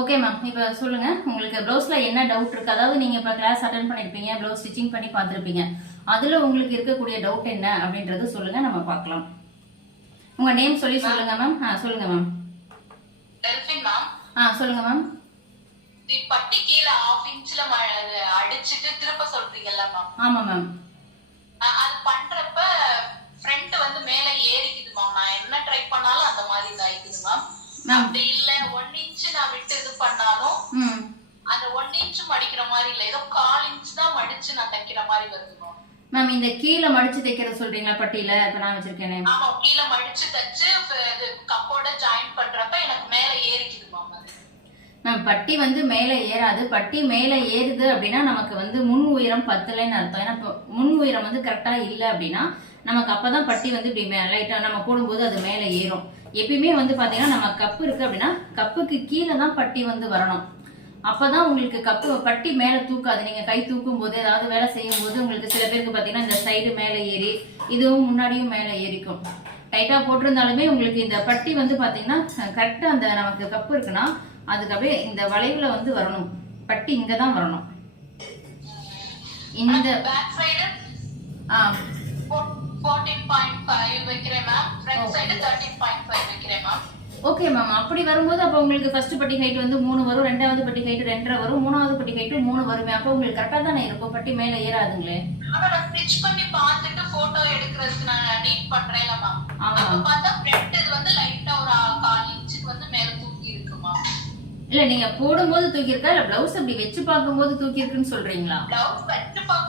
Okay ma'am இப்போ சொல்லுங்க. உங்களுக்கு ப்ளவுஸ்ல என்ன டவுட் இருக்கு? அதாவது நீங்க இப்போ கிளாஸ் அட்டன் பண்ணிருப்பீங்க ப்ளவுஸ் ஸ்டிச்சிங் பண்ணி பார்த்துருப்பீங்க. அதுல உங்களுக்கு இருக்கக்கூடிய டவுட் என்ன அப்படின்றது சொல்லுங்க. நம்ம பார்க்கலாம். உங்க நேம் சொல்லி சொல்லுங்க மேம் ஆ சொல்லுங்க மேம் டெல்பின் மேம் ஆ சொல்லுங்க மேம் பட்டி கீழே ஹாஃப் இன்ச்ல அடிச்சிட்டு திருப்ப சொல்றீங்கல்ல மேம் ஆமா மேம் அது பண்றப்ப ஃப்ரண்ட் வந்து மேல ஏறிக்குது மேம் நான் என்ன ட்ரை பண்ணாலும் அந்த மாதிரி இதாயிக்குது மேம். அப்படி இல்ல ஒன் இன்ச் நான் விட்டு இது பண்ணாலும் அந்த ஒன் இன்ச் மடிக்கிற மாதிரி இல்ல. ஏதோ கால் இன்ச் தான் மடிச்சு நான் தைக்கிற மாதிரி வருது மேம். இந்த கீழே மடிச்சு தைக்கிறது சொல்றீங்களா பட்டியில? இப்போ நான் வச்சிருக்கேனே. ஆமா கீழே மடிச்சு தச்சு இது கப்போட ஜாயின் பண்றப்ப எனக்கு மேல ஏறிக்குது மேம் மேம் பட்டி வந்து மேலே ஏறாது. பட்டி மேலே ஏறுது அப்படின்னா நமக்கு வந்து முன் உயரம் பத்தலைன்னு அர்த்தம். ஏன்னா முன் உயரம் வந்து கரெக்டாக இல்லை அப்படின்னா நமக்கு அப்பதான் பட்டி வந்து இப்படி லைட்டாக நம்ம போடும்போது அது மேலே ஏறும். எப்பயுமே வந்து பார்த்தீங்கன்னா நம்ம கப்பு இருக்கு அப்படின்னா கப்புக்கு கீழே தான் பட்டி வந்து வரணும். அப்பதான் உங்களுக்கு கப்பு பட்டி மேலே தூக்காது. நீங்க கை தூக்கும் போது ஏதாவது வேலை செய்யும் போது உங்களுக்கு சில பேருக்கு பார்த்தீங்கன்னா இந்த சைடு மேலே ஏறி இதுவும் முன்னாடியும் மேலே ஏறிக்கும். டைட்டா போட்டிருந்தாலுமே உங்களுக்கு இந்த பட்டி வந்து பாத்தீங்கன்னா கரெக்டா அந்த நமக்கு கப்பு இருக்குன்னா அதுக்கு அப்படியே இந்த வளைவுல வந்து வரணும். பட்டி இங்க தான் வரணும். இந்த பேக் சைடு ஆ ஃபோர்டீன் பாயிண்ட் ஃபைவ் வைக்கிறேன் ma'am front side thirteen point five வைக்கிறேன் மேம் ஓகே மேம் அப்படி வரும்போது அப்போ உங்களுக்கு ஃபர்ஸ்ட் பட்டி ஹைட் வந்து மூணு வரும் ரெண்டாவது பட்டி ஹைட் ரெண்டரை வரும் மூணாவது பட்டி ஹைட் மூணு வருமே. அப்போ உங்களுக்கு கரெக்டா தானே இருக்கும்? பட்டி மேலே ஏறாதுங்களே. ஆனா நான் ஸ்டிச் பண்ணி பார்த்துட்டு போட்டோ எடுக்கிறதுக்கு நான் நீட் பண்றேன்ல மேம் ஆமா. அப்ப பார்த்தா ஃப்ரண்ட் இது வந்து லைட்டா ஒரு கால் இன்ச்சுக்கு வந்து மேல தூக்கி இருக்கு மேம் இல்ல நீங்க போடும்போது தூக்கியிருக்கா இல்ல பிளவுஸ் அப்படி வச்சு பார்க்கும்போது தூக்கியிருக்குன்னு சொல்றீங்களா? பிளவுஸ் வச்சு தூக்கி இருக்கு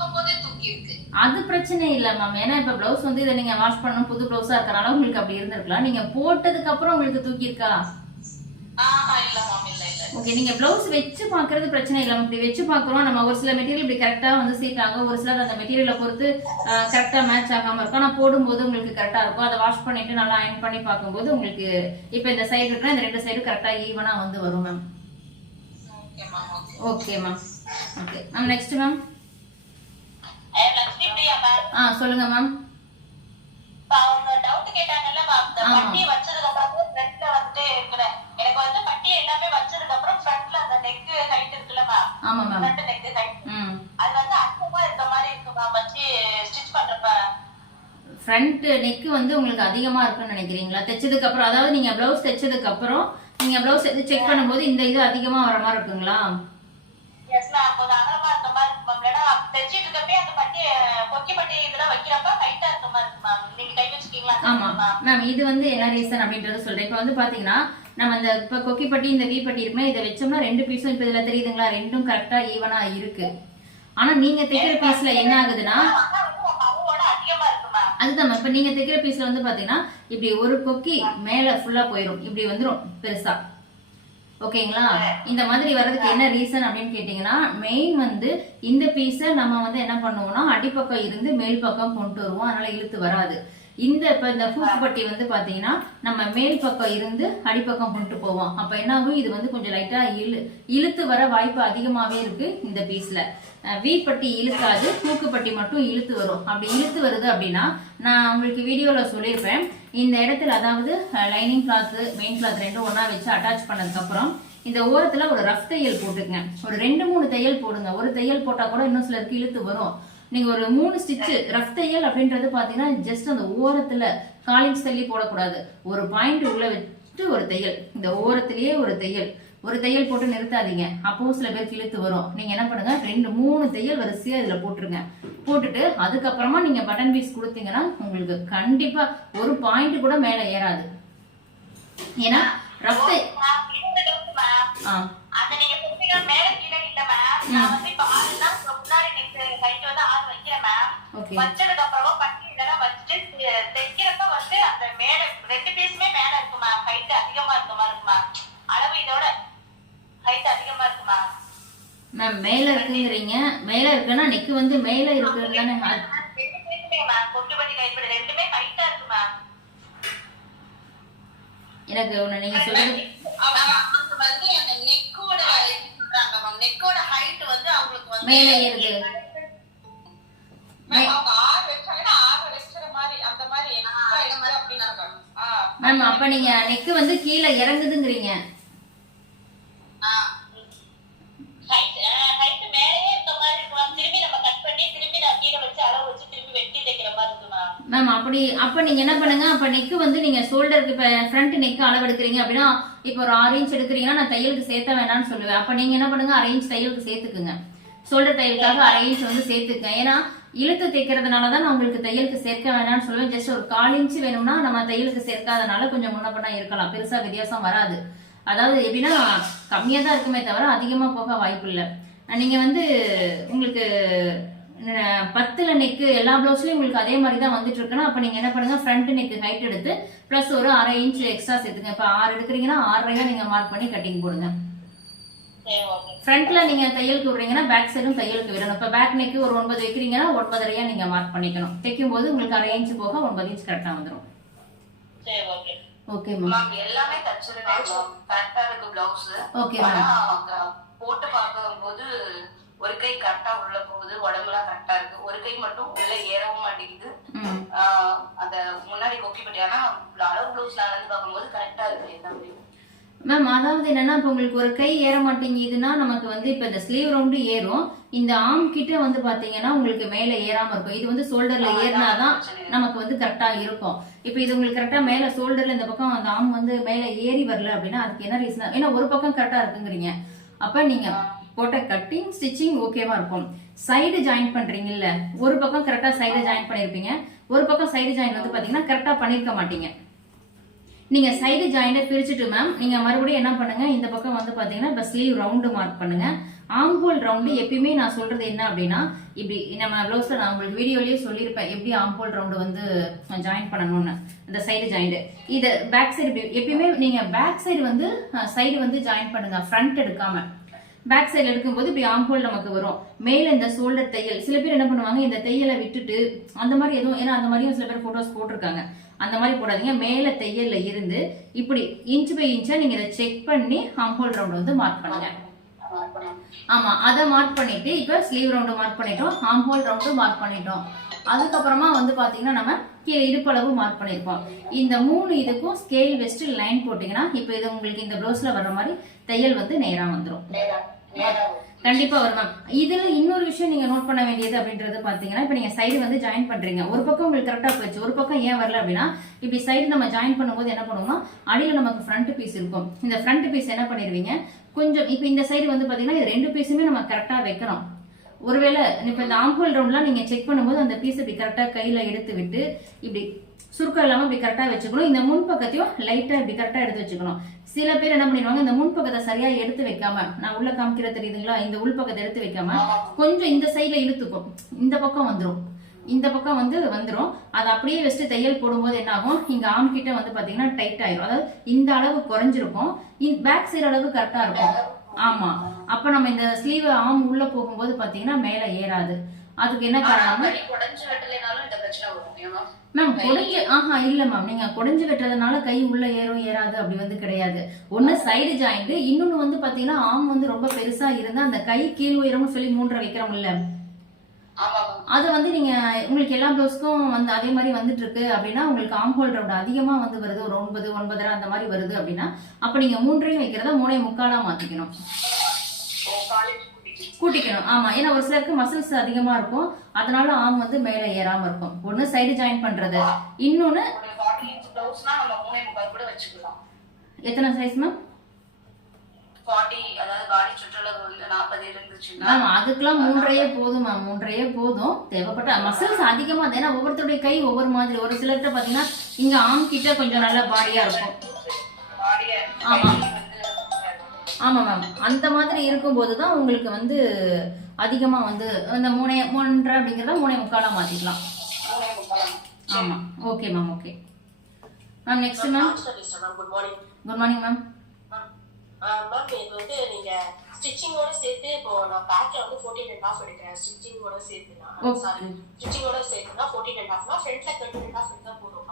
அது பிரச்சனை இல்ல மேம் ஏன்னா இப்ப பிளவுஸ் வந்து இதை நீங்க வாஷ் பண்ணணும் புது பிளவுஸா இருக்கறனால உங்களுக்கு அப்படி இருந்திருக்கலாம். நீங்க போட்டதுக்கு அப்புறம் உங்களுக்கு தூக்கி இருக்கா ஆஹா இல்ல மேம் இல்ல இல்ல. ஓகே நீங்க பிளவுஸ் வச்சு பாக்குறது பிரச்சனை இல்ல இப்படி வச்சு பாக்குறோம் நம்ம ஒரு சில மெட்டீரியல் இப்படி கரெக்டா வந்து சீட் ஆகும் ஒரு சிலர் அந்த மெட்டீரியலை பொறுத்து கரெக்டா மேட்ச் ஆகாம இருக்கும். ஆனா போடும்போது உங்களுக்கு கரெக்டா இருக்கும். அதை வாஷ் பண்ணிட்டு நல்லா அயன் பண்ணி பார்க்கும்போது உங்களுக்கு இப்ப இந்த சைடு இருக்குன்னா இந்த ரெண்டு சைடு கரெக்டா ஈவனா வந்து வரும் ma'am okay ma'am okay ma'am next ma'am ஆ சொல்லுங்க மேம் அவங்க டவுட் கேட்டாங்கல்ல மேம். பட்டி வச்சதுக்கு அப்புறம் ஃப்ரண்ட்ல இருக்கிற. எனக்கு வந்து பட்டி எல்லாமே வச்சதுக்கு அப்புறம் ஃப்ரண்ட்ல அந்த நெக் ஹைட் இருக்குல்ல மேம் ஆமா மேம் ஃப்ரண்ட் நெக் ஹைட் அது வந்து அக்கமா இருக்க மாதிரி இருக்கு மேம் வச்சு ஸ்டிச் பண்றப்ப. ஃப்ரண்ட் நெக் வந்து உங்களுக்கு அதிகமா இருக்குன்னு நினைக்கிறீங்களா? தைச்சதுக்கு அப்புறம் அதாவது நீங்க பிளவுஸ் தைச்சதுக்கு அப்புறம் நீங்க பிளவுஸ் செக் பண்ணும்போது இந்த இது அதிகமா வர மாதிரி இருக்குங்களா? எஸ் மேம் கொஞ்சம் அகலமா இருக்க மாதிரி இருக்கு மேம் ஏன்னா தைச்சிட்டு இருக்கப்பே அந்த பட்டி கொக்கி பட்டி இதெல்லாம் வைக்கிறப்ப ஹைட்டா இருக்க மாதிரி இருக்கு மேம் நீங்க கை வச்சுக்கீங்களா ஆமா. மேம் இது வந்து என்ன ரீசன் அப்படின்றது சொல்றேன். இப்போ வந்து பாத்தீங்கன்னா நம்ம இந்த இப்போ கொக்கி பட்டி இந்த வி பட்டி இருக்குன்னா இதை வச்சோம்னா ரெண்டு பீஸும் இப்போ இதுல தெரியுதுங்களா? ரெண்டும் கரெக்டா ஈவனா இருக்கு. ஆனா நீங்க தைக்கிற பீஸ்ல என்ன ஆகுதுன்னா அதுதான் இப்போ நீங்க தைக்கிற பீஸ்ல வந்து பாத்தீங்கன்னா இப்படி ஒரு கொக்கி மேல ஃபுல்லா போயிடும் இப்படி வந்துரும் பெருசா. ஓகேங்களா? இந்த மாதிரி வர்றதுக்கு என்ன ரீசன் அப்படின்னு கேட்டீங்கன்னா மெயின் வந்து இந்த பீஸை நம்ம வந்து என்ன பண்ணுவோம்னா அடிப்பக்கம் இருந்து மேல் பக்கம் கொண்டு வருவோம். அதனால இழுத்து வராது. இந்த இப்ப இந்த பூசுப்பட்டி வந்து பாத்தீங்கன்னா நம்ம மேல் பக்கம் இருந்து அடிப்பக்கம் கொண்டு போவோம். அப்ப என்னாகும் இது வந்து கொஞ்சம் லைட்டா இழு இழுத்து வர வாய்ப்பு அதிகமாவே இருக்கு இந்த பீஸ்ல வீப்பட்டி இழுக்காது பூக்குப்பட்டி மட்டும் இழுத்து வரும். அப்படி இழுத்து வருது அப்படின்னா நான் உங்களுக்கு வீடியோல சொல்லியிருப்பேன். இந்த இடத்துல அதாவது லைனிங் கிளாத் மெயின் கிளாத் ரெண்டும் ஒன்றா வச்சு அட்டாச் பண்ணதுக்கு அப்புறம் இந்த ஓரத்துல ஒரு ரஃப் தையல் போட்டுக்கங்க. ஒரு ரெண்டு மூணு தையல் போடுங்க. ஒரு தையல் போட்டா கூட இன்னும் சிலருக்கு இழுத்து வரும். நீங்க ஒரு மூணு ஸ்டிச் ரஃப் தையல் அப்படின்றது பாத்தீங்கன்னா ஜஸ்ட் அந்த ஓரத்துல காலிங்ஸ் தள்ளி போடக்கூடாது. ஒரு பாயிண்ட் உள்ள வச்சுட்டு ஒரு தையல். இந்த ஓரத்திலேயே ஒரு தையல். ஒரு தையல் போட்டு நிறுத்தாதீங்க. அப்போ சில பேருக்கு இழுத்து வரும். நீங்க என்ன பண்ணுங்க? ரெண்டு மூணு தையல் வரிசையா இதுல போட்டுருங்க. போட்டுட்டு அதுக்கப்புறமா நீங்க பட்டன் பீஸ் கொடுத்தீங்கன்னா உங்களுக்கு கண்டிப்பா ஒரு பாயிண்ட் கூட மேல ஏறாது. ஏன்னா ரஃப் தை மேம் இன்னொரு doubt மேம் ஆ. மேல கீழே இல்ல மேம் நான் வந்து இப்ப ஆறுனா முன்னாடி நெக் கைட்டு வந்து ஆறு வைக்கிறேன் மேம் ஓகே வச்சதுக்கு அப்புறமா பட்டி இதெல்லாம் வச்சுட்டு தைக்கிறப்ப வந்து அந்த மேல ரெண்டு பீஸுமே மேல இருக்கு மேம் ஹைட் அதிகமா இருக்க மாதிரி இருக்கு மேம் அளவு இதோட ஹைட் அதிகமா இருக்கு மேம் மேல இருக்குங்கிறீங்க. மேல இருக்குன்னா நெக் வந்து மேல இருக்குன்னு தானே ரெண்டு பீஸுமே மேம் கைப்படி ரெண்டுமே ஹைட்டா இருக்கு மேம் எனக்கு ஒண்ணு நீங்க சொல்றது அவங்க வந்து அந்த நெக்கோட சொல்றாங்க மேம் நெக்கோட ஹைட் வந்து அவங்களுக்கு வந்து மேல ஏறுது. மேம் அப்ப நீங்க நெக் வந்து கீழே இறங்குதுங்கிறீங்க. மேம் அப்படி அப்ப நீங்க என்ன பண்ணுங்க? அப்ப நெக் வந்து நீங்க ஷோல்டருக்கு இப்ப ஃப்ரண்ட் நெக் அளவு எடுக்கிறீங்க அப்படின்னா இப்போ ஒரு ஆறு இன்ச் எடுக்கிறீங்கன்னா நான் தையலுக்கு சேர்த்த வேணாம்னு சொல்லுவேன். அப்ப நீங்க என்ன பண்ணுங்க? அரை இன்ச் தையலுக்கு சேர்த்துக்குங்க. ஷோல்டர் தையலுக்காக அரை இன்ச் வந்து சேர்த்துக்கங்க. ஏன்னா இழுத்து தைக்கிறதுனால தான் நான் உங்களுக்கு தையலுக்கு சேர்க்க வேணாம்னு சொல்லுவேன். ஜஸ்ட் ஒரு கால் இன்ச் வேணும்னா நம்ம தையலுக்கு சேர்க்காதனால கொஞ்சம் முன்னப்பண்ணா இருக்கலாம். பெருசா வித்தியாசம் வராது. அதாவது எப்படின்னா கம்மியா தான் இருக்குமே தவிர அதிகமா போக வாய்ப்பு இல்லை. நீங்க வந்து உங்களுக்கு பத்துல நெக்கு எல்லா பிளவுஸ்லயும் உங்களுக்கு அதே மாதிரி தான் வந்துட்டு இருக்குன்னா அப்ப நீங்க என்ன பண்ணுங்க ஃப்ரண்ட் நெக்கு ஹைட் எடுத்து பிளஸ் ஒரு அரை இன்ச் எக்ஸ்ட்ரா சேர்த்துங்க. இப்ப ஆறு எடுக்கிறீங்கன்னா ஆறரையா நீங்க மார்க் பண்ணி கட்டிங் போடுங்க. ஃப்ரண்ட்ல நீங்க தையலுக்கு விடுறீங்கன்னா பேக் சைடும் தையலுக்கு விடணும். இப்ப பேக் நெக் ஒரு ஒன்பது வைக்கிறீங்கன்னா ஒன்பதரையா நீங்க மார்க் பண்ணிக்கணும். தைக்கும் போது உங்களுக்கு அரை இன்ச் போக ஒன்பது இன்ச் கரெக்டா வந்துடும் ஓகே ஓகே மேம் எல்லாமே தச்சிருக்கேன். கரெக்டா இருக்கு பிளவுஸ் ஓகே மேம் போட்டு பார்க்கும்போது ஒரு கை கரெக்டா உள்ள போகுது. உடம்புலாம் கரெக்டா இருக்கு. ஒரு கை மட்டும் உள்ள ஏறவும் மாட்டேங்குது. அந்த முன்னாடி கொக்கி பட்டி ஆனா அளவு பிளவுஸ்ல வந்து பார்க்கும்போது கரெக்டா இருக்கு. எல்லாமே மேம் அதாவது என்னன்னா இப்போ உங்களுக்கு ஒரு கை ஏற மாட்டேங்குதுன்னா நமக்கு வந்து இப்போ இந்த ஸ்லீவ் ரவுண்டு ஏறும். இந்த ஆம் கிட்ட வந்து பாத்தீங்கன்னா உங்களுக்கு மேல ஏறாம இருக்கும். இது வந்து ஷோல்டர்ல ஏறினாதான் நமக்கு வந்து கரெக்டா இருக்கும். இப்போ இது உங்களுக்கு கரெக்டா மேல ஷோல்டர்ல இந்த பக்கம் அந்த ஆம் வந்து மேல ஏறி வரல அப்படின்னா அதுக்கு என்ன ரீசன் ஏன்னா ஒரு பக்கம் கரெக்டா இருக்குங்கிறீங்க. அப்ப நீங்க போட்ட கட்டிங் ஸ்டிச்சிங் ஓகேவா இருக்கும். சைடு ஜாயின் பண்றீங்கல்ல ஒரு பக்கம் கரெக்டா சைடு ஜாயின் பண்ணிருப்பீங்க. ஒரு பக்கம் சைடு ஜாயின் வந்து பாத்தீங்கன்னா கரெக்டா பண்ணிருக்க மாட்டீங்க. நீங்க சைடு ஜாயிண்ட பிரிச்சுட்டு மேம் நீங்க மறுபடியும் என்ன பண்ணுங்க? இந்த பக்கம் வந்து பாத்தீங்கன்னா இப்ப ஸ்லீவ் ரவுண்டு மார்க் பண்ணுங்க. ஆம்போல் ரவுண்டு எப்பயுமே நான் சொல்றது என்ன அப்படின்னா இப்படி நம்ம ப்ளவுஸ்ல நான் உங்களுக்கு வீடியோலயே சொல்லியிருப்பேன் எப்படி ஆம்போல் ரவுண்டு வந்து ஜாயின் பண்ணணும்னு. இந்த சைடு ஜாயிண்ட் இது பேக் சைடு எப்பயுமே நீங்க பேக் சைடு வந்து சைடு வந்து ஜாயின் பண்ணுங்க ஃப்ரண்ட் எடுக்காம. பேக் சைடில் எடுக்கும்போது இப்படி ஆம்போல் நமக்கு வரும். மேல இந்த ஷோல்டர் தையல் சில பேர் என்ன பண்ணுவாங்க இந்த தையலை விட்டுட்டு அந்த மாதிரி எதுவும் ஏன்னா அந்த மாதிரியும் சில பேர் போட்டோஸ் போட்டிருக்காங்க. அந்த மாதிரி போடாதீங்க. மேல தையல்ல இருந்து இப்படி இன்ச் பை இன்ச்சா நீங்க இதை செக் பண்ணி ஆம்போல் ரவுண்ட் வந்து மார்க் பண்ணுங்க. ஆமா அதை மார்க் பண்ணிட்டு இப்ப ஸ்லீவ் ரவுண்டு மார்க் பண்ணிட்டோம். ஆம் ஹோல் ரவுண்டு மார்க் பண்ணிட்டோம். அதுக்கப்புறமா வந்து பாத்தீங்கன்னா நம்ம கீழே இடுப்பளவு மார்க் பண்ணிருப்போம். இந்த மூணு இதுக்கும் ஸ்கேல் வெஸ்ட் லைன் போட்டீங்கன்னா இப்ப இது உங்களுக்கு இந்த ப்ளவுஸ்ல வர்ற மாதிரி தையல் வந்து நேரா வந்துடும் கண்டிப்பா வரும் மேம் இதுல இன்னொரு விஷயம் நீங்க நோட் பண்ண வேண்டியது அப்படின்றது பாத்தீங்கன்னா இப்ப நீங்க சைடு வந்து ஜாயின் பண்றீங்க. ஒரு பக்கம் உங்களுக்கு கரெக்டா போச்சு ஒரு பக்கம் ஏன் வரல அப்படின்னா இப்படி சைடு நம்ம ஜாயின் பண்ணும்போது என்ன பண்ணுவோம்னா அடியில நமக்கு ஃப்ரண்ட் பீஸ் இருக்கும். இந்த ஃப்ரண்ட் பீஸ் என்ன பண்ணிடுவீங்க? கொஞ்சம் இப்ப இந்த சைடு வந்து பாத்தீங்கன்னா இது ரெண்டு பீஸுமே நம்ம கரெக்டா வைக்கிறோம் ஒருவேளை இப்ப இந்த ஆம்பூல் ரவுண்ட்லாம் நீங்க செக் பண்ணும்போது அந்த பீஸ் இப்படி கரெக்டா கையில எடுத்து விட்டு இப்படி சுருக்கம் இல்லாம இப்படி கரெக்டா வச்சுக்கணும். இந்த முன் பக்கத்தையும் லைட்டா இப்படி கரெக்டா எடுத்து வச்சுக்கணும். சில பேர் என்ன பண்ணிடுவாங்க இந்த முன் பக்கத்தை சரியா எடுத்து வைக்காம நான் உள்ள காமிக்கிற தெரியுதுங்களா இந்த உள் பக்கத்தை எடுத்து வைக்காம கொஞ்சம் இந்த சைடுல இழுத்துக்கும். இந்த பக்கம் வந்துரும். இந்த பக்கம் வந்து வந்துரும். அது அப்படியே வச்சுட்டு தையல் போடும்போது என்ன ஆகும்? இங்க ஆம் கிட்ட வந்து பாத்தீங்கன்னா டைட் ஆயிரும். அதாவது இந்த அளவு குறைஞ்சிருக்கும். பேக் சைடு அளவு கரெக்டா இருக்கும். ஆமா. அப்ப நம்ம இந்த ஸ்லீவ் ஆம் உள்ள போகும்போது பாத்தீங்கன்னா மேல ஏறாது. அதுக்கு என்ன காரணம்? மேம் குடஞ்சு ஆஹா இல்ல மேம் நீங்க குடஞ்சு வெட்டுறதுனால கை உள்ள ஏறும் ஏறாது அப்படி வந்து கிடையாது. ஒண்ணு சைடு ஜாயிண்ட் இன்னொன்னு வந்து பாத்தீங்கன்னா ஆம் வந்து ரொம்ப பெருசா இருந்தா அந்த கை கீழ் உயரம்னு சொல்லி மூன்றரை வைக்கிறோம்ல அது வந்து நீங்க உங்களுக்கு எல்லா ப்ளவுஸ்க்கும் வந்து அதே மாதிரி வந்துட்டு இருக்கு அப்படின்னா உங்களுக்கு ஆம் ஹோல் ரவுண்ட் அதிகமா வந்து வருது. ஒரு ஒன்பது ஒன்பதரை அந்த மாதிரி வருது அப்படின்னா அப்ப நீங்க மூன்றையும் வைக்கிறத மூணே முக்காலா மாத்திக்கணும். கூட்டிக்கணும். ஆமா. ஏன்னா ஒரு சிலருக்கு மசில்ஸ் அதிகமா இருக்கும். அதனால ஆம் வந்து மேல ஏறாம இருக்கும். ஒண்ணு சைடு ஜாயின் பண்றது. இன்னொன்னு எத்தனை சைஸ் மேம் ஃபார்ட்டி அதாவது அதுக்கெல்லாம் மூன்றையே போதும் மேம் மூன்றையே போதும். தேவைப்பட்ட மசில்ஸ் அதிகமா தான். ஏன்னா ஒவ்வொருத்தருடைய கை ஒவ்வொரு மாதிரி. ஒரு சிலர்கிட்ட பாத்தீங்கன்னா இங்க ஆம் கிட்ட கொஞ்சம் நல்ல பாடியா இருக்கும். பாடிய ஆமா. வந்து ஆமா மேம் அந்த மாதிரி இருக்கும்போது தான் உங்களுக்கு வந்து அதிகமா வந்து இந்த மூணே மூன்றரை அப்படிங்கிறத மூணே முக்காலா மாத்திக்கலாம். மூணே முக்கால்? ஆமா. Okay ma'am okay ma'am next ma'am good morning good morning ma'am ma'am இது வந்து நீங்க ஸ்டிச்சிங்கோட சேர்த்து இப்போ நான் பேக்ல வந்து ஃபோர்டீன் அண்ட் ஹாஃப் எடுக்கிறேன். ஸ்டிச்சிங்கோட சேர்த்துனா Okay. சாரி ஸ்டிச்சிங்கோட சேர்த்துனா ஃபோர்டீன் அண்ட் ஹாஃப்னா ஃப்ரண்ட்ல தேர்ட்டி அண்ட் ஹாஃப் எடுத்தா போதும்.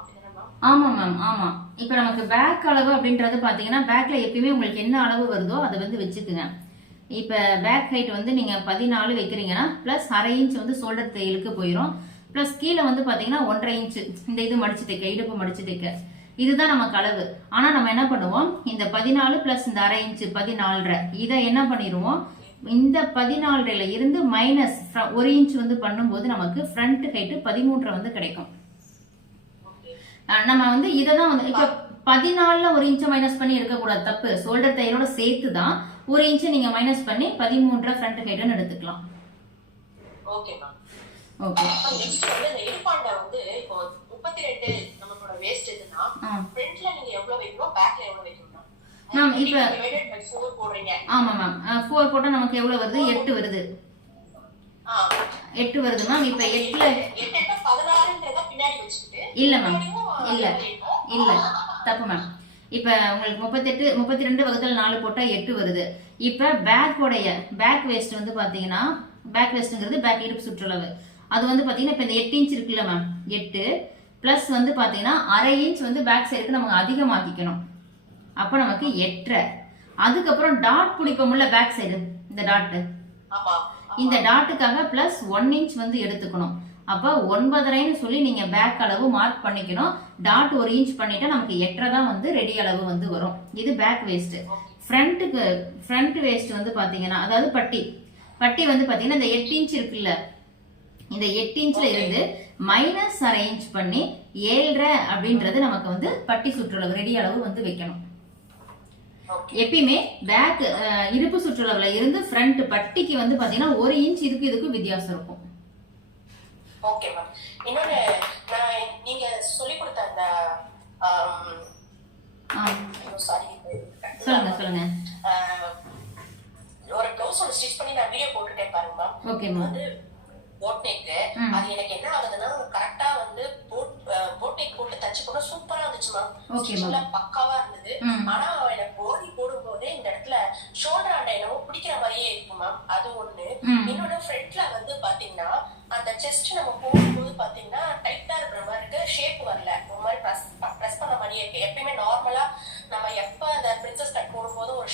ஆமாம் மேம் ஆமாம் இப்போ நமக்கு பேக் அளவு அப்படின்றது பார்த்தீங்கன்னா பேக்கில் எப்பயுமே உங்களுக்கு என்ன அளவு வருதோ அதை வந்து வச்சுக்குங்க. இப்போ பேக் ஹைட் வந்து நீங்கள் பதினாலு வைக்கிறீங்கன்னா ப்ளஸ் அரை இன்ச் வந்து ஷோல்டர் தையலுக்கு போயிடும் ப்ளஸ் கீழே வந்து பார்த்தீங்கன்னா ஒன்றரை இன்ச்சு இந்த இது மடிச்சு தைக்க இடுப்பு மடிச்சு தைக்க. இதுதான் நமக்கு அளவு. ஆனால் நம்ம என்ன பண்ணுவோம்? இந்த பதினாலு ப்ளஸ் இந்த அரை இன்ச் பதினாலரை. இதை என்ன பண்ணிடுவோம்? இந்த பதினாலரைல இருந்து மைனஸ் ஒரு இன்ச் வந்து பண்ணும்போது நமக்கு ஃப்ரண்ட் ஹைட்டு பதிமூன்றரை வந்து கிடைக்கும். நம்ம வந்து இதை தான் வந்து இப்போ பதினாலுல ஒரு இன்ச்சை மைனஸ் பண்ணி எடுக்கக்கூடாது தப்பு. ஷோல்டர் தையலோட சேர்த்து தான் ஒரு இன்ச்சை நீங்க மைனஸ் பண்ணி பதிமூன்றரை ஃப்ரண்ட் ஹைட்னு எடுத்துக்கலாம். ஓகே ஓகே நெக்ஸ்ட் வந்து இந்த இடுப்பாண்ட வந்து இப்போ முப்பத்தி ரெண்டு நம்மளோட வேஸ்ட் இதுன்னா ஆ. ஃப்ரண்ட்ல நீங்க எவ்வளவு வைக்கணும் பேக்ல எவ்வளவு வைக்கணும் மேம் இப்ப டிவைடட் பை 4 போடுறீங்க. ஆமா மேம் ஃபோர் போட்டா நமக்கு எவ்வளவு வருது? எட்டு வருது. எட்டு வருது மேம் இப்போ எட்டுல இல்ல மேம் இல்ல. இல்ல. தப்பு மேம் இப்ப உங்களுக்கு முப்பத்தெட்டு முப்பத்தி ரெண்டு வகுத்தல் நாலு போட்டா எட்டு வருது. இப்ப பேக்கோடைய பேக் வேஸ்ட் வந்து பாத்தீங்கன்னா பேக் வேஸ்ட்ங்கிறது பேக் இடுப்பு சுற்றளவு. அது வந்து பாத்தீங்கன்னா இப்ப இந்த எட்டு இன்ச் இருக்குல்ல மேம் எட்டு. பிளஸ் வந்து பாத்தீங்கன்னா அரை இன்ச் வந்து பேக் சைடுக்கு நமக்கு அதிகமாக்கிக்கணும். அப்ப நமக்கு எட்டரை. அதுக்கப்புறம் டாட் பிடிப்போம்ல பேக் சைடு இந்த டாட்டு இந்த டாட்டுக்காக பிளஸ் ஒன் இன்ச் வந்து எடுத்துக்கணும். அப்போ ஒன்பதரைன்னு சொல்லி நீங்க பேக் அளவு மார்க் பண்ணிக்கணும். டாட் ஒரு இன்ச் பண்ணிட்டா நமக்கு எட்டரை தான் வந்து ரெடி அளவு வந்து வரும். இது பேக் வேஸ்ட் ஃப்ரண்ட்டுக்கு ஃப்ரண்ட் வேஸ்ட் வந்து பாத்தீங்கன்னா அதாவது பட்டி. பட்டி வந்து பாத்தீங்கன்னா இந்த எட்டு இன்ச் இருக்குல்ல? இந்த எட்டு இன்ச்ல இருந்து மைனஸ் அரை இன்ச் பண்ணி ஏழரை அப்படின்றது நமக்கு வந்து பட்டி சுற்றுளவு ரெடி அளவு வந்து வைக்கணும். எப்பயுமே பேக் இடுப்பு சுற்றளவுல இருந்து ஃப்ரண்ட் பட்டிக்கு வந்து பாத்தீங்கன்னா ஒரு இன்ச் இதுக்கு இதுக்கு வித்தியாசம் இருக்கும். ஓகே மேம் இன்னொன்னு நான் நீங்க சொல்லி கொடுத்த அந்த சாரி சொல்லுங்க சொல்லுங்க. ஒரு ப்ளவுஸ் ஸ்டிச் பண்ணி நான் வீடியோ போட்டுட்டேன் பாருங்க மேம் ஓகே மேம் வந்து போட் நெக்கு ம். அது எனக்கு என்ன ஆகுதுன்னா கரெக்டா வந்து போட் போட் நெக் போட்டு தச்சு போனா சூப்பரா இருந்துச்சு மேம். ஸ்டிச்சிங்லாம் பக்காவா இருந்தது. ஆனா எனக்கு போடி போடும் போதே இந்த இடத்துல ஷோல்டர் ஆண்ட என்னவோ பிடிக்கிற மாதிரியே இருக்கு மேம் அது ஒண்ணு. இன்னொன்னு ஃப்ரண்ட்ல வந்து பாத்தீங்கன்னா அந்த செஸ்ட் நம்ம போடும்போது பாத்தீங்கன்னா டைட்டா இருக்கிற மாதிரி இருக்கு. ஷேப் வரல. ஒரு மாதிரி ப்ரெஸ் ப்ரெஸ் பண்ண மாதிரியே இருக்கு. எப்பயுமே நார்மலா நம்ம எப்ப அந்த பிரின்சஸ் கட் போடும்போது ஒரு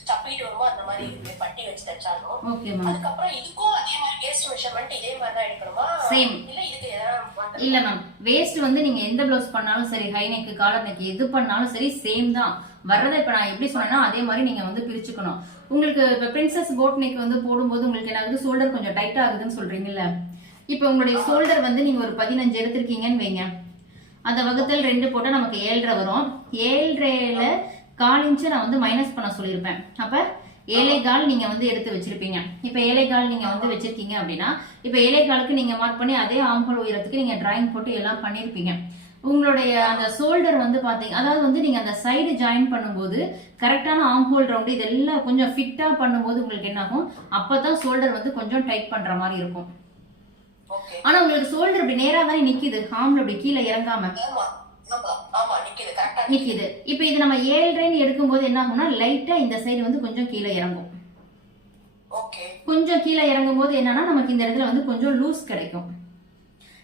ஸ்டப்பீட் வருமோ அந்த மாதிரி இருக்கு பட்டி வச்சு தைச்சாலும். அதுக்கப்புறம் இதுக்கும் அதே மாதிரி வேஸ்ட் மெஷர்மெண்ட் இதே மாதிரி தான் எடுக்கணுமா? Same. இல்ல இதுக்கு எதாவது இல்ல மேம் வேஸ்ட் வந்து நீங்க எந்த ப்ளவுஸ் பண்ணாலும் சரி ஹை நெக் காலர் நெக் எது பண்ணாலும் சரி சேம் தான். வர்றதை இப்ப நான் எப்படி சொன்னேன்னா அதே மாதிரி நீங்க வந்து பிரிச்சுக்கணும். உங்களுக்கு இப்ப பிரின்சஸ் போட் நெக் வந்து போடும்போது உங்களுக்கு என்ன ஆகுது? ஷோல்டர் கொஞ்சம் டைட்டா ஆகுதுன்னு சொல்றீங்கல்ல. இப்ப உங்களுடைய ஷோல்டர் வந்து நீங்க ஒரு பதினஞ்சு எடுத்திருக்கீங்கன்னு வைங்க. அந்த வகுத்தல் ரெண்டு போட்டா நமக்கு ஏழரை வரும். ஏழரைல கால் இன்ச்சு நான் வந்து மைனஸ் பண்ண சொல்லியிருப்பேன். அப்ப ஏழை கால் நீங்க வந்து எடுத்து வச்சிருப்பீங்க. இப்ப ஏழை கால் நீங்க வந்து வச்சிருக்கீங்க அப்படின்னா இப்ப ஏழை காலுக்கு நீங்க மார்க் பண்ணி அதே ஆம்பல் உயரத்துக்கு நீங்க டிராயிங் போட்டு எல்லாம் பண்ணிருப்பீங்க. உங்களுடைய அந்த ஷோல்டர் வந்து பாத்தீங்க அதாவது வந்து நீங்க அந்த சைடு ஜாயின் பண்ணும்போது கரெக்டான ஆம் ஹோல் ரவுண்டு இதெல்லாம் கொஞ்சம் ஃபிட்டா பண்ணும்போது உங்களுக்கு என்ன ஆகும் அப்பதான் ஷோல்டர் வந்து கொஞ்சம் டைட் பண்ற மாதிரி இருக்கும். ஓகே ஆனா உங்களுக்கு ஷோல்டர் இப்படி நேரா தானே நிக்குது ஆம்ல இப்படி கீழே இறங்காம. நிக்குது இப்போ இது நம்ம ஏழ்ரைன்னு எடுக்கும்போது என்ன ஆகும்னா லைட்டா இந்த சைடு வந்து கொஞ்சம் கீழே இறங்கும். கொஞ்சம் கீழே இறங்கும் போது என்னன்னா நமக்கு இந்த இடத்துல வந்து கொஞ்சம் லூஸ் கிடைக்கும்.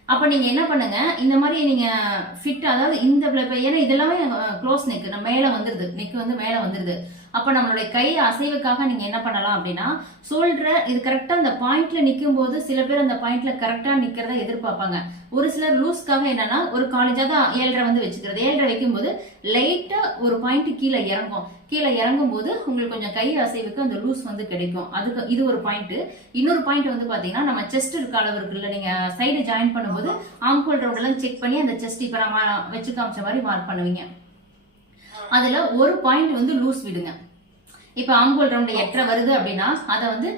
அப்போ நீங்கள் என்ன பண்ணுங்க இந்த மாதிரி நீங்கள் ஃபிட் அதாவது இந்த ஏன்னா இதெல்லாமே க்ளோஸ் நெக் நம்ம மேலே வந்துடுது நெக் வந்து மேலே வந்துடுது அப்போ நம்மளுடைய கை அசைவுக்காக நீங்கள் என்ன பண்ணலாம் அப்படின்னா ஷோல்டரை இது கரெக்டாக அந்த பாயிண்ட்ல நிற்கும் போது சில பேர் அந்த பாயிண்ட்ல கரெக்டாக நிற்கிறத எதிர்பார்ப்பாங்க. ஒரு சிலர் லூஸ்க்காக என்னன்னா ஒரு காலேஜாக தான் ஏழரை வந்து வச்சுக்கிறது. ஏழரை வைக்கும்போது லைட்டா ஒரு பாயிண்ட் கீழே இறங்கும். கீழே இறங்கும் போது உங்களுக்கு கொஞ்சம் கை அசைவுக்கு அந்த லூஸ் வந்து கிடைக்கும். அதுக்கு இது ஒரு பாயிண்ட் இன்னொரு பாயிண்ட் வந்து பாத்தீங்கன்னா நம்ம செஸ்ட் இருக்க அளவு இருக்குல்ல நீங்க சைடு ஜாயின் பண்ணும்போது ஆம்ஹோல் ரவுண்டெல்லாம் செக் பண்ணி அந்த செஸ்ட் இப்ப நம்ம வச்சு காமிச்ச மாதிரி மார்க் பண்ணுவீங்க. அதுல ஒரு பாயிண்ட் வந்து லூஸ் விடுங்க. இப்ப ஆம்ஹோல் ரவுண்ட் எட்டரை வருது அப்படின்னா அதை வந்து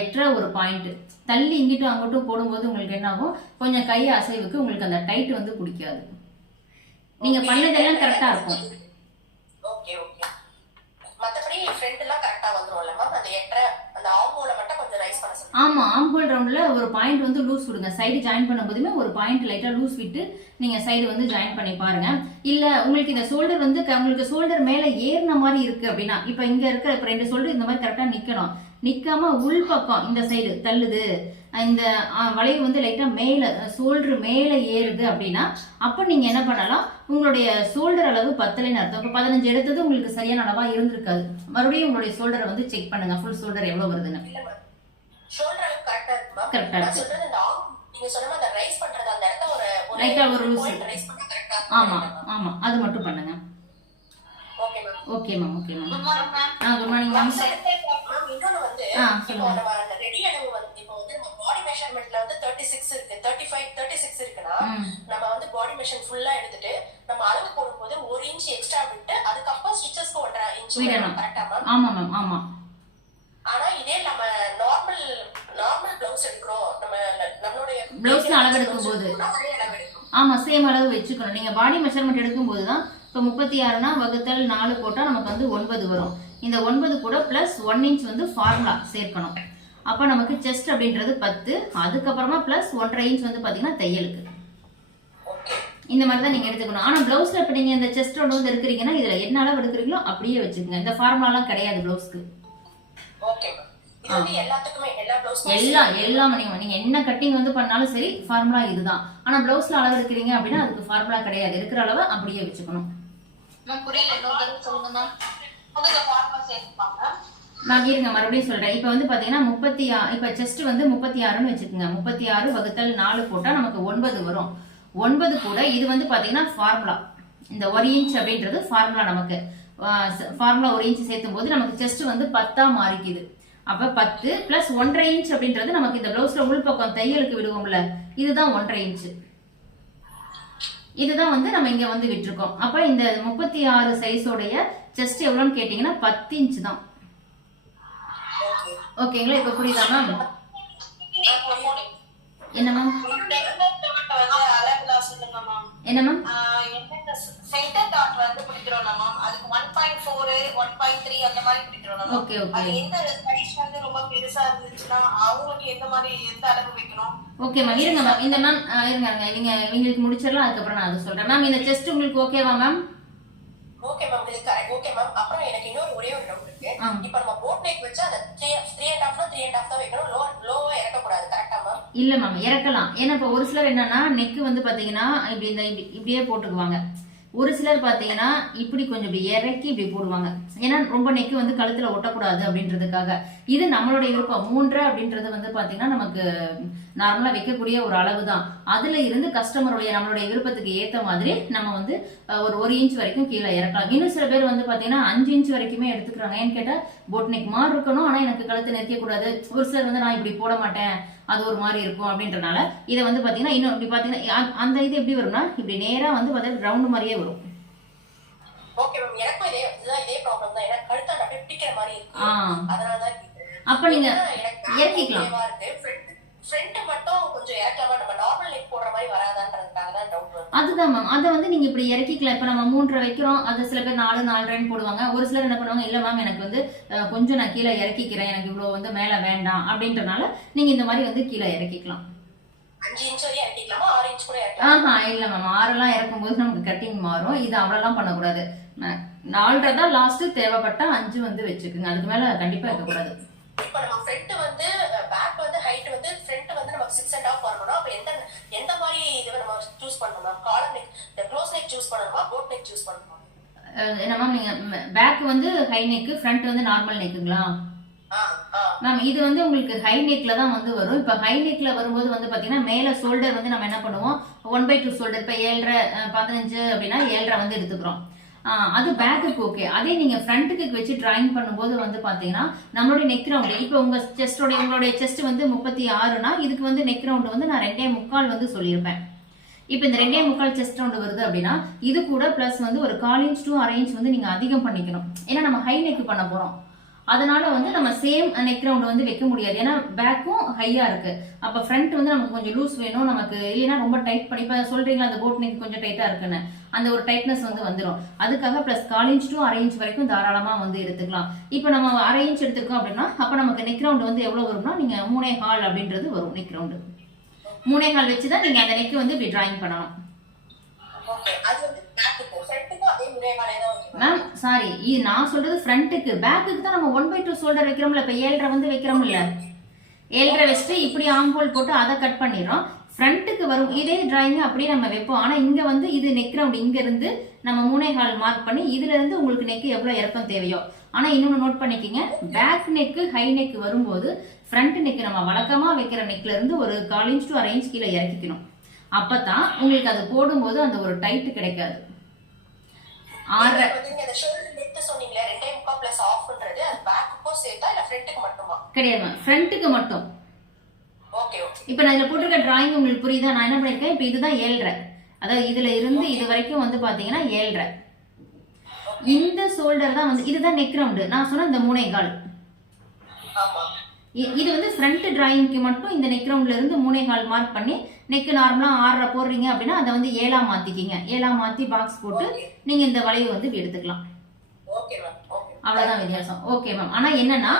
எட்டரை ஒரு பாயிண்ட் தள்ளி இங்கிட்டும் அங்கிட்டும் போடும்போது உங்களுக்கு என்ன ஆகும்? கொஞ்சம் கை அசைவுக்கு உங்களுக்கு அந்த டைட் வந்து பிடிக்காது. நீங்க பண்ணதெல்லாம் கரெக்டா இருக்கும். ஓகே ஓகே மத்தபடி ஃப்ரண்ட் எல்லாம் கரெக்டா வந்துரும்ல மேம் அந்த எட்டரை அந்த ஆம்போல மட்டும் கொஞ்சம் ரைஸ் பண்ண சொல்லுங்க. ஆமா ஆம்ஹோல் ரவுண்ட்ல ஒரு பாயிண்ட் வந்து லூஸ் விடுங்க. சைடு ஜாயின் பண்ணும்போதுமே ஒரு பாயிண்ட் லைட்டா லூஸ் விட்டு நீங்க சைடு வந்து ஜாயின் பண்ணி பாருங்க. இல்ல உங்களுக்கு இந்த ஷோல்டர் வந்து உங்களுக்கு ஷோல்டர் மேல ஏறின மாதிரி இருக்கு அப்படின்னா இப்ப இங்க இருக்க இப்ப ரெண்டு ஷோல்டர் இந்த மாதிரி கரெக்டா நிக்கணும். நிக்காம உள் பக்கம் இந்த சைடு தள்ளுது. இந்த வளைவு வந்து லைட்டா மேல ஷோல்டர் மேல ஏறுது அப்படின்னா அப்ப நீங்க என்ன பண்ணலாம்? உங்களுடைய ஷோல்டர் அளவு பத்தலைன்னு அர்த்தம். இப்ப பதினஞ்சு எடுத்தது உங்களுக்கு சரியான அளவா இருந்திருக்காது. மறுபடியும் உங்களுடைய ஷோல்டரை வந்து செக் பண்ணுங்க. ஃபுல் ஷோல்டர் எவ்வளவு வருதுன்னு. இல்ல மேம் ஷோல்டர் கரெக்டா இருக்கு இடத்த ஒரு Light ஆ ஒரு loose. ரைஸ் பண்ணா கரெக்டா ஆமா ஆமா. அது மட்டும் பண்ணுங்க. Okay ma'am okay ma'am okay ma'am good morning ma'am ஆ குட் மார்னிங் மேம் ஆ இப்போ மெஷர்மெண்ட்ல வந்து தேர்ட்டி சிக்ஸ் இருக்கு. தேர்ட்டி ஃபைவ் தேர்ட்டி சிக்ஸ் இருக்குன்னா. நம்ம வந்து பாடி மெஷர் ஃபுல்லா எடுத்துட்டு நம்ம அளவு போடும்போது ஒரு இன்ச் எக்ஸ்ட்ரா விட்டு அதுக்கப்புறம் ஸ்டிச்சஸ்க்கு ஒன்றரை இன்ச். கரெக்டா மேம் ஆமா மேம் ஆமா. ஆனா இதே நம்ம நார்மல் நார்மல் பிளவுஸ் எடுக்கிறோம். நம்ம நம்மளுடைய Blouse ல அளவு அளவு எடுக்கணும் ஆமா சேம் அளவு வச்சுக்கணும். நீங்க பாடி மெஷர்மெண்ட் எடுக்கும்போது தான் இப்போ முப்பத்தி ஆறுனா வகுத்தல் நாலு போட்டா நமக்கு வந்து ஒன்பது வரும். இந்த ஒன்பது கூட பிளஸ் ஒன் இன்ச் வந்து ஃபார்முலா சேர்க்கணும். அப்போ நமக்கு செஸ்ட் அப்படின்றது பத்து அதுக்கப்புறமா பிளஸ் ஒன்றரை இன்ச் வந்து பாத்தீங்கன்னா தையலுக்கு ஓகே இந்த மாதிரி தான் நீங்க எடுத்துக்கணும் ஆனா பிளவுஸ்ல இப்போ நீங்க இந்த செஸ்டோட வந்து எடுக்கிறீங்கன்னா இதுல என்ன அளவு எடுக்கிறீங்களோ அப்படியே வச்சுக்கோங்க இந்த ஃபார்முலாலாம் கிடையாது பிளவுஸ்க்கு எல்லா எல்லாம் நீங்க நீங்க என்ன கட்டிங் வந்து பண்ணாலும் சரி ஃபார்முலா இதுதான் ஆனா பிளவுஸ்ல அளவு எடுக்கிறீங்க அப்படின்னா அதுக்கு ஃபார்முலா கிடையாது இருக்கிற அளவை அப்படியே வச்சுக்கணும் நான் இருங்க மறுபடியும் சொல்றேன். இப்போ வந்து பாத்தீங்கன்னா முப்பத்தி ஆ இப்போ செஸ்ட் வந்து முப்பத்தி ஆறுன்னு வச்சுக்கோங்க. முப்பத்தி ஆறு வகுத்தல் நாலு போட்டா நமக்கு ஒன்பது வரும். ஒன்பது கூட இது வந்து பாத்தீங்கன்னா ஃபார்முலா இந்த ஒரு இன்ச் அப்படின்றது ஃபார்முலா நமக்கு. ஃபார்முலா ஒரு இன்ச் சேர்த்தும் போது நமக்கு செஸ்ட் வந்து பத்தா மாறிக்குது. அப்ப பத்து பிளஸ் ஒன்றரை இன்ச் அப்படின்றது நமக்கு இந்த பிளவுஸ்ல உள்பக்கம் தையலுக்கு விடுவோம்ல இதுதான் ஒன்றரை இன்ச் இதுதான் வந்து நம்ம இங்க வந்து விட்டுருக்கோம். அப்ப இந்த முப்பத்தி ஆறு சைஸோடைய செஸ்ட் எவ்வளோன்னு கேட்டீங்கன்னா பத்து இன்ச் தான். ஓகேங்களா இப்ப புரியுதா மேம் என்ன மேம் அளவுல சொல்லுங்க மேம் என்ன மேம் சென்டர் டாட் வந்து பிடிக்கிறோம் மேம் அதுக்கு one point four one point three அந்த மாதிரி பிடிக்கிறோம் மேம் ஓகே ஓகே அது எந்த சைஸ் வந்து ரொம்ப பெருசா இருந்துச்சுன்னா அவங்களுக்கு எந்த மாதிரி எந்த அளவு வைக்கணும்? ஓகே மேம் இருங்க மேம் இந்த மேம் இருங்க இருங்க. இவங்க இவங்களுக்கு முடிச்சிடலாம். அதுக்கப்புறம் நான் அதை சொல்றேன். மேம் இந்த செஸ்ட் உங்களுக்கு ஓகேவா மேம் ஓகே மேம் இது ஓகே மேம் அப்புறம் எனக்கு இன்னொரு ஒரே ஒரு டவுட் இருக்கு. இப்போ நம்ம போட் நெக் வச்சு அந்த த்ரீ த்ரீ அண்ட் ஹாஃப்னா த்ரீ அண்ட் ஹாஃப் தான் வைக்கணும். லோ லோவா இறக்கக்கூடாது. கரெக்டா மேம் இல்ல மேம் இறக்கலாம். ஏன்னா இப்போ ஒரு சிலர் என்னன்னா நெக் வந்து பாத்தீங்கன்னா இப்படி இந்த இப்படி- இப்படியே போட்டுக்குவாங்க. ஒரு சிலர் பாத்தீங்கன்னா இப்படி கொஞ்சம் இப்படி இறக்கி இப்படி போடுவாங்க. ஏன்னா ரொம்ப நெக்கு வந்து கழுத்துல ஒட்டக்கூடாது அப்படின்றதுக்காக. இது நம்மளுடைய விருப்பம். மூன்றை அப்படின்றது வந்து பாத்தீங்கன்னா நமக்கு நார்மலா வைக்கக்கூடிய ஒரு அளவு தான் அதுல இருந்து கஸ்டமருடைய நம்மளுடைய விருப்பத்துக்கு ஏத்த மாதிரி நம்ம வந்து ஒரு ஒரு இன்ச் வரைக்கும் கீழே இறக்கலாம். இன்னும் சில பேர் வந்து பாத்தீங்கன்னா அஞ்சு இன்ச் வரைக்குமே எடுத்துக்கிறாங்க. ஏன்னு கேட்டா போட் நெக் மாதிரி இருக்கணும். ஆனா எனக்கு கழுத்து நெரிக்க கூடாது ஒரு சிலர் வந்து நான் இப்படி போட மாட்டேன். அது ஒரு மாதிரி இருக்கும் அப்படின்றனால இதை வந்து பாத்தீங்கன்னா இன்னும் இப்படி பாத்தீங்கன்னா அ- அந்த இது எப்படி வரும்னா இப்படி நேரா வந்து பாத்தீங்கன்னா ரவுண்ட் மாதிரியே வரும். அப்ப நீங்க இறக்கிக்கலாம். ஃப்ரண்ட் மட்டும் கொஞ்சம் இறக்கலாமா நம்ம நார்மல் நெக் போடுற மாதிரி வராதான்றதுக்காக தான் டவுட் வருது. அதுதான் மேம் அதை வந்து நீங்க இப்படி இறக்கிக்கலாம். இப்ப நம்ம மூன்றரை வைக்கிறோம். அது சில பேர் நாலு நாலரைன்னு போடுவாங்க. ஒரு சிலர் என்ன பண்ணுவாங்க இல்ல மேம் எனக்கு வந்து கொஞ்சம் நான் கீழே இறக்கிக்கிறேன். எனக்கு இவ்வளவு வந்து மேல வேண்டாம். அப்படின்றனால நீங்க இந்த மாதிரி வந்து கீழே இறக்கிக்கலாம். அஞ்சு இன்ச் வரையும் இறக்கிக்கலாமா? ஆறு இன்ச் கூட இறக்கலாம்? ஆஹா இல்ல மேம் ஆறெல்லாம் இறக்கும்போது நமக்கு கட்டிங் மாறும். இது அவ்வளவுலாம் பண்ணக்கூடாது. நாலரை தான் லாஸ்ட் தேவைப்பட்டா அஞ்சு வந்து வச்சுக்குங்க. அதுக்கு மேல கண்டிப்பா இருக்கக்கூடாது. இப்போ நம்ம ஃப்ரண்ட் வந்து பேக் வந்து ஹைட் வந்து சிக்ஸ் அண்ட் ஆஃப் வரணும்னா அப்போ எந்த எந்த மாதிரி இது நம்ம சூஸ் பண்ணணுமா காலர் நெக் இந்த க்ளோஸ் நெக் சூஸ் பண்ணணுமா போட் நெக் சூஸ் பண்ணணுமா? என்ன மேம் நீங்க பேக் வந்து ஹை நெக் ஃப்ரண்ட் வந்து நார்மல் நெக்குங்களா மேம் இது வந்து உங்களுக்கு ஹை நெக்ல தான் வந்து வரும். இப்போ ஹை நெக்ல வரும்போது வந்து பாத்தீங்கன்னா மேல ஷோல்டர் வந்து நம்ம என்ன பண்ணுவோம்? ஒன் பை டூ ஷோல்டர் இப்போ ஏழரை பதினஞ்சு அப்படின்னா ஏழரை வந்து எடுத்துக்கிறோம். அது பேக்குக்கு ஓகே அதே நீங்க ஃப்ரண்ட்டுக்கு வச்சு டிராயிங் பண்ணும்போது வந்து பாத்தீங்கன்னா நம்மளுடைய நெக் ரவுண்ட் இப்போ உங்க செஸ்டோட உங்களுடைய செஸ்ட் வந்து முப்பத்தி ஆறுனா இதுக்கு வந்து நெக் ரவுண்ட் வந்து நான் ரெண்டே முக்கால் வந்து சொல்லியிருப்பேன். இப்போ இந்த ரெண்டே முக்கால் செஸ்ட் ரவுண்ட் வருது அப்படின்னா இது கூட ப்ளஸ் வந்து ஒரு கால் இன்ச் டூ அரை இன்ச் வந்து நீங்க அதிகம் பண்ணிக்கணும். ஏன்னா நம்ம ஹை நெக் பண்ண போறோம். அதனால வந்து நம்ம சேம் நெக் ரவுண்ட் வந்து வைக்க முடியாது. ஏன்னா பேக்கும் ஹையா இருக்கு. அப்ப ஃப்ரண்ட் வந்து நமக்கு கொஞ்சம் லூஸ் வேணும். நமக்கு இல்லைன்னா ரொம்ப டைட் பண்ணி இப்ப சொல்றீங்களா அந்த போட் நெக் கொஞ்சம் டைட்டா இருக்குன்னு. அந்த ஒரு டைட்னஸ் வந்து வந்துடும் அதுக்காக பிளஸ் கால் இன்ச் டு அரை இன்ச் வரைக்கும் தாராளமா வந்து எடுத்துக்கலாம். இப்போ நம்ம அரை இன்ச் எடுத்துருக்கோம் அப்படின்னா அப்ப நமக்கு நெக் ரவுண்ட் வந்து எவ்வளவு வரும்னா நீங்க மூணே ஹால் அப்படின்றது வரும் நெக் ரவுண்டு மூணே ஹால் வச்சு தான் நீங்க அந்த நெக் வந்து இப்படி டிராயிங் பண்ணணும் மேம் சாரி இது நான் சொல்றது ஃப்ரண்ட்டுக்கு பேக்குக்கு தான் நம்ம ஒன் பை டூ ஷோல்டர் வைக்கிறோம்ல. இப்போ ஏழரை வந்து வைக்கிறோம்ல. ஏழரை வச்சுட்டு இப்படி ஆம்போல் போட்டு அதை கட் பண்ணிடுறோம். ஃப்ரண்ட்டுக்கு வரும். இதே டிராயிங் அப்படியே நம்ம வைப்போம். ஆனால் இங்கே வந்து இது நெக் ரவுண்ட் இங்கேருந்து நம்ம மூணே கால் மார்க் பண்ணி இதுலேருந்து உங்களுக்கு நெக் எவ்வளோ இறக்கம் தேவையோ. ஆனால் இன்னொன்று நோட் பண்ணிக்கிங்க. பேக் நெக்கு ஹை நெக் வரும்போது ஃப்ரண்ட் நெக் நம்ம வழக்கமாக வைக்கிற நெக்லேருந்து ஒரு கால் இன்ச் டு அரை இன்ச் கீழே இறக்கிக்கணும். அப்பதான் உங்களுக்கு அது போடும்போது அந்த ஒரு டைட்டு கிடைக்காது. மட்டுமா? கிடையாது ஃப்ரண்ட்டுக்கு மட்டும். இப்போ நான் இதில் போட்டிருக்க டிராயிங் உங்களுக்கு புரியுதா? நான் என்ன பண்ணியிருக்கேன் இப்போ இதுதான் ஏழ்ரை அதாவது இதுல இருந்து இது வரைக்கும் வந்து பாத்தீங்கன்னா ஏழ்ரை இந்த ஷோல்டர் தான் வந்து இதுதான் நெக் ரவுண்டு நான் சொன்ன இந்த மூணே கால். இது வந்து ஃப்ரண்ட் டிராயிங்க்கு மட்டும் இந்த நெக் ரவுண்ட்ல இருந்து மூணே கால் மார்க் பண்ணி நெக் நார்மலா ஆறரை போடுறீங்க அப்படின்னா அதை வந்து ஏழா மாத்திக்கிங்க. ஏழா மாத்தி பாக்ஸ் போட்டு நீங்க இந்த வளைவு வந்து எடுத்துக்கலாம். அவ்வளவுதான் வித்தியாசம். ஓகே மேம் ஆனா என்னன்னா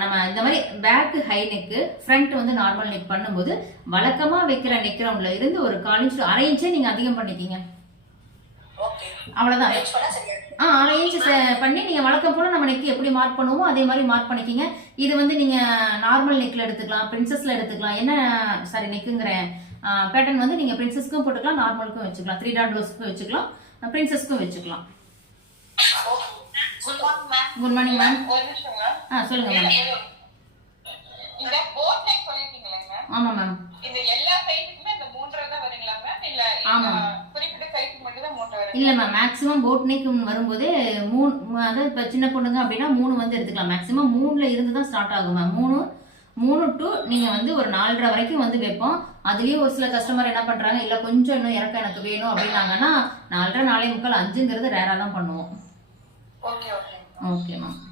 நம்ம இந்த மாதிரி பேக் ஹை நெக்கு ஃப்ரண்ட் வந்து நார்மல் நெக் பண்ணும்போது வழக்கமா வைக்கிற நெக் ரவுண்ட்ல இருந்து ஒரு கால் இன்ச் அரை இன்ச்சே நீங்க அதிகம் பண்ணிக்கிங்க. ஓகே அவ்வளவுதான். அரேஞ்ச் பண்ணா சரியா ஆ அரை இன்ச் பண்ணி நீங்க வழக்கம் போல நம்ம நெக் எப்படி மார்க் பண்ணுவோமோ அதே மாதிரி மார்க் பண்ணிக்கிங்க. இது வந்து நீங்க நார்மல் நெக்ல எடுத்துக்கலாம் பிரின்சஸ்ல எடுத்துக்கலாம். என்ன சாரி நெக்குங்கிறேன் பேட்டர்ன் வந்து நீங்க பிரின்சஸ்க்கும் போட்டுக்கலாம் நார்மலுக்கும் வச்சுக்கலாம். த்ரீ டாட் ரோஸ்க்கும் வச்சுக்கலாம் பிரின்சஸ்க்கும் வச்சுக்கலாம். குட் மார்னிங் மேம் ஆ சொல்லுங்க மேம் சொல்லிருக்கீங்களேங்க மேம் ஆமா மட்டும் தான் மூன்றரை வரும் இல்ல மேம் மேக்ஸிமம் போட் நெக் வரும்போதே மூணு அதாவது இப்போ சின்ன பொண்ணுங்க அப்படின்னா மூணு வந்து எடுத்துக்கலாம். மேக்ஸிமம் மூணுல இருந்து தான் ஸ்டார்ட் ஆகும் மேம் மூணு மூணு டு நீங்க வந்து ஒரு நாலரை வரைக்கும் வந்து வைப்போம். அதுலயும் ஒரு சில கஸ்டமர் என்ன பண்றாங்க இல்ல கொஞ்சம் இன்னும் இறக்கம் எனக்கு வேணும் அப்படின்னாங்கன்னா நாலரை நாலே முக்கால் அஞ்சுங்கிறது ரேரா தான் பண்ணுவோம். Okay okay okay ma'am